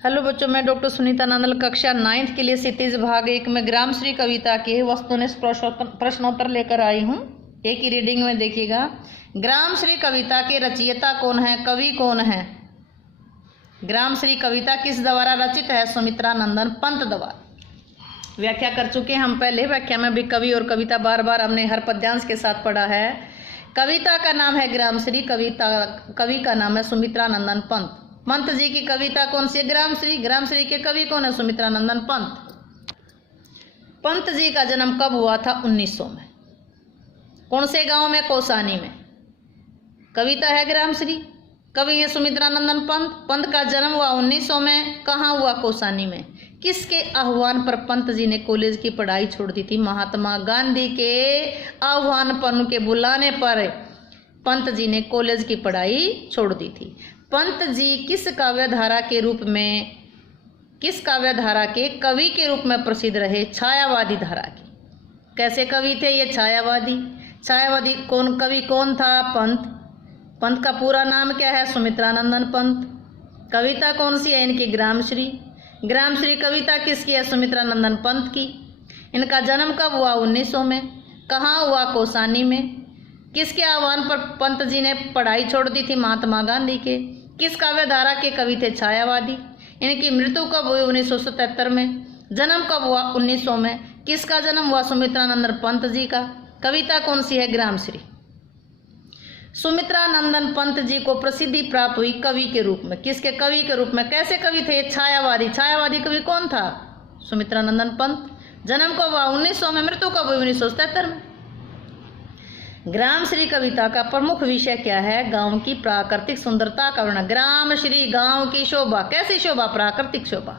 Hello बच्चों, मैं doctor Sunita Nandal कक्षा 9th के लिए क्षितिज भाग 1 में ग्रामश्री कविता के वस्तुनिष्ठ प्रश्नोत्तर लेकर आई हूँ। एक ही रीडिंग में देखिएगा। ग्रामश्री कविता के रचयिता कौन है, कवि कौन है? ग्रामश्री कविता किस द्वारा रचित है? सुमित्रा नंदन पंत द्वारा। व्याख्या कर चुके हैं हम पहले। व्याख्या में भी कवि और कविता बार बार हमने हर पद्यांश के साथ पढ़ा है। कविता का नाम है ग्रामश्री, कवि का नाम है सुमित्रा नंदन पंत। पंत जी की कविता कौन सी है? ग्रामश्री। ग्रामश्री के कवि कौन है? सुमित्रा नंदन पंत। पंत जी का जन्म कब हुआ था? 1900 में। कौन से गांव में? कौसानी में। कविता है ग्रामश्री, कवि है सुमित्रा नंदन पंत। पंत का जन्म हुआ 1900 में। कहाँ हुआ? कौसानी में। किसके आह्वान पर पंत जी ने कॉलेज की पढ़ाई छोड़ दी थी? महात्मा गांधी के आह्वान पर, उनके बुलाने पर पंत जी ने कॉलेज की पढ़ाई छोड़ दी थी। पंत जी किस काव्यधारा के कवि के रूप में प्रसिद्ध रहे? छायावादी धारा के। कैसे कवि थे ये? छायावादी कवि कौन था? पंत। पंत का पूरा नाम क्या है? सुमित्रा नंदन पंत। कविता कौन सी है इनकी? ग्रामश्री। ग्रामश्री कविता किसकी है? सुमित्रा नंदन पंत की। इनका जन्म कब हुआ? 1900 में। कहाँ हुआ? कौसानी में। किसके आह्वान पर पंत जी ने पढ़ाई छोड़ दी थी? महात्मा गांधी के। किस काव्यधारा के कवि थे? छायावादी। इनकी मृत्यु कब हुई? 1977 में। जन्म कब हुआ? 1900 में। किसका जन्म हुआ? सुमित्रा नंदन पंत जी का। कविता कौन सी है? ग्रामश्री। सुमित्रा नंदन पंत जी को प्रसिद्धि प्राप्त हुई कवि के रूप में। किसके? कवि के रूप में। कैसे कवि थे? छायावादी। छायावादी कवि कौन था? सुमित्रा नंदन पंत। जन्म कब हुआ? 1900 में। मृत्यु कब हुई? 1977 में। ग्रामश्री कविता का प्रमुख विषय क्या है? गांव की प्राकृतिक सुंदरता का वर्णन। ग्रामश्री गांव की शोभा। कैसी शोभा? प्राकृतिक शोभा।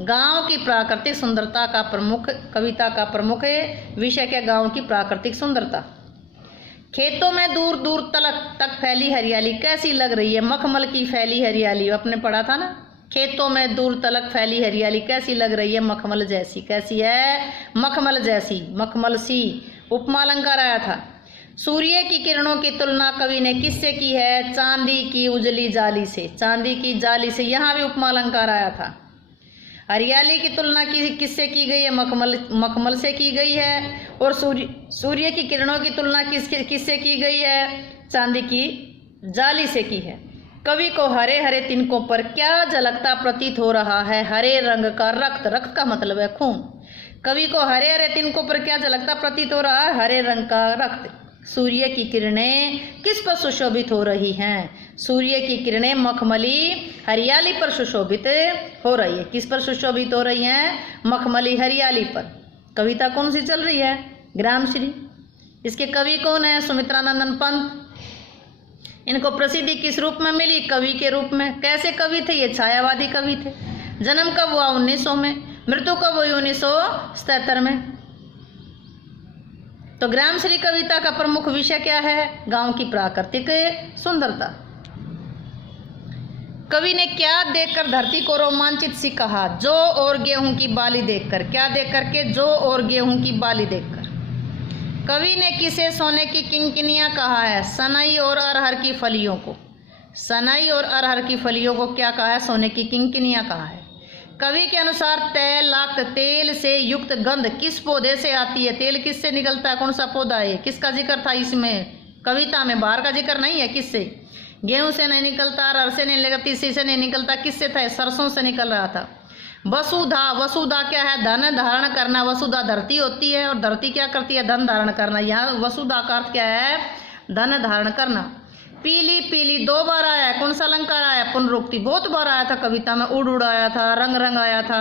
गांव की प्राकृतिक सुंदरता का कविता का प्रमुख विषय क्या? गांव की प्राकृतिक सुंदरता। खेतों में दूर दूर तक फैली हरियाली कैसी लग रही है? मखमल की फैली हरियाली। आपने पढ़ा था ना, खेतों में दूर तलक फैली हरियाली कैसी लग रही है? मखमल जैसी। कैसी है? मखमल जैसी, मखमल सी। उपमा अलंकार आया था। सूर्य की किरणों की तुलना कवि ने किससे की है? चांदी की उजली जाली से। चांदी की जाली से। यहाँ भी उपमा अलंकार आया था। हरियाली की तुलना किससे की गई है? मखमल से की गई है। और सूर्य की किरणों की तुलना किससे की गई है? चांदी की जाली से की है। कवि को हरे हरे तिनकों पर क्या झलकता प्रतीत हो रहा है? हरे रंग का रक्त। रक्त का मतलब है खून। कवि को हरे हरे तिनकों पर क्या झलकता प्रतीत हो रहा है? हरे रंग का रक्त। सूर्य की किरणें किस पर सुशोभित हो रही हैं? सूर्य की किरणें मखमली हरियाली पर सुशोभित हो रही है। किस पर सुशोभित हो रही हैं? मखमली हरियाली पर। कविता कौन सी चल रही है? ग्रामश्री। इसके कवि कौन है? सुमित्रा नंदन पंत। इनको प्रसिद्धि किस रूप में मिली? कवि के रूप में। कैसे कवि थे ये? छायावादी कवि थे। जन्म कब हुआ? 1900 में। मृत्यु कब हुई? 1977 में। तो ग्रामश्री कविता का प्रमुख विषय क्या है? गांव की प्राकृतिक सुंदरता। कवि ने क्या देखकर धरती को रोमांचित सी कहा? जौ और गेहूं की बाली देखकर। क्या देख करके? जौ और गेहूं की बाली देखकर। कवि ने किसे सोने की किंकिनियां कहा है? सनई और अरहर की फलियों को। सनई और अरहर की फलियों को क्या कहा है? सोने की किंकिनियां कहा है। कवि के अनुसार तैलाक्त तेल से युक्त गंध किस पौधे से आती है? तेल किससे निकलता है? कौन सा पौधा है? किसका जिक्र था इसमें? कविता में बाहर का जिक्र नहीं है। किससे? गेहूं से नहीं निकलता, अरहर से नहीं निकलता, तीसी से नहीं निकलता। किससे था? सरसों से निकल रहा था। वसुधा। वसुधा क्या है? धन धारण करना। वसुधा धरती होती है और धरती क्या करती है? धन धारण करना। यहाँ वसुधा का अर्थ क्या है? धन धारण करना। पीली पीली 2 बार आया है। कौन सा अलंकार आया? पुनरुक्ति। बहुत बार आया था कविता में। उड़ उड़ आया था, रंग रंग आया था,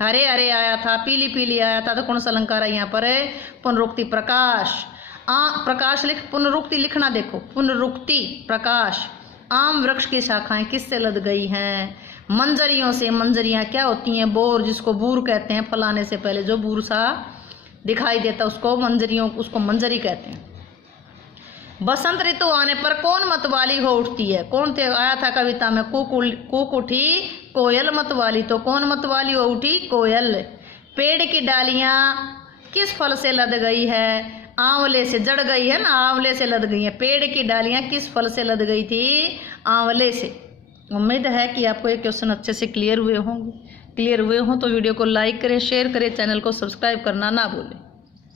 हरे हरे आया था, पीली पीली आया था। तो कौन सा अलंकार है यहाँ पर? है पुनरुक्ति। प्रकाश। प्रकाश लिख, पुनरुक्ति लिखना। देखो, पुनरुक्ति प्रकाश। आम वृक्ष की शाखाएं किससे लद गई हैं? मंजरियों से। मंजरियां क्या होती हैं? बोर, जिसको बूर कहते हैं। फलाने से पहले जो बूर सा दिखाई देता उसको मंजरी कहते हैं। बसंत ऋतु आने पर कौन मतवाली हो उठती है? कौन थे? आया था कविता में। कूक उठी कोयल मतवाली। तो कौन मतवाली हो उठी? कोयल। पेड़ की डालियां किस फल से लद गई है? आंवले से। जड़ गई है ना, आंवले से लद गई है। पेड़ की डालियां किस फल से लद गई थी? आंवले से। उम्मीद है कि आपको ये क्वेश्चन अच्छे से क्लियर हुए होंगे। क्लियर हुए हों तो वीडियो को लाइक करें, शेयर करें, चैनल को सब्सक्राइब करना ना भूलें।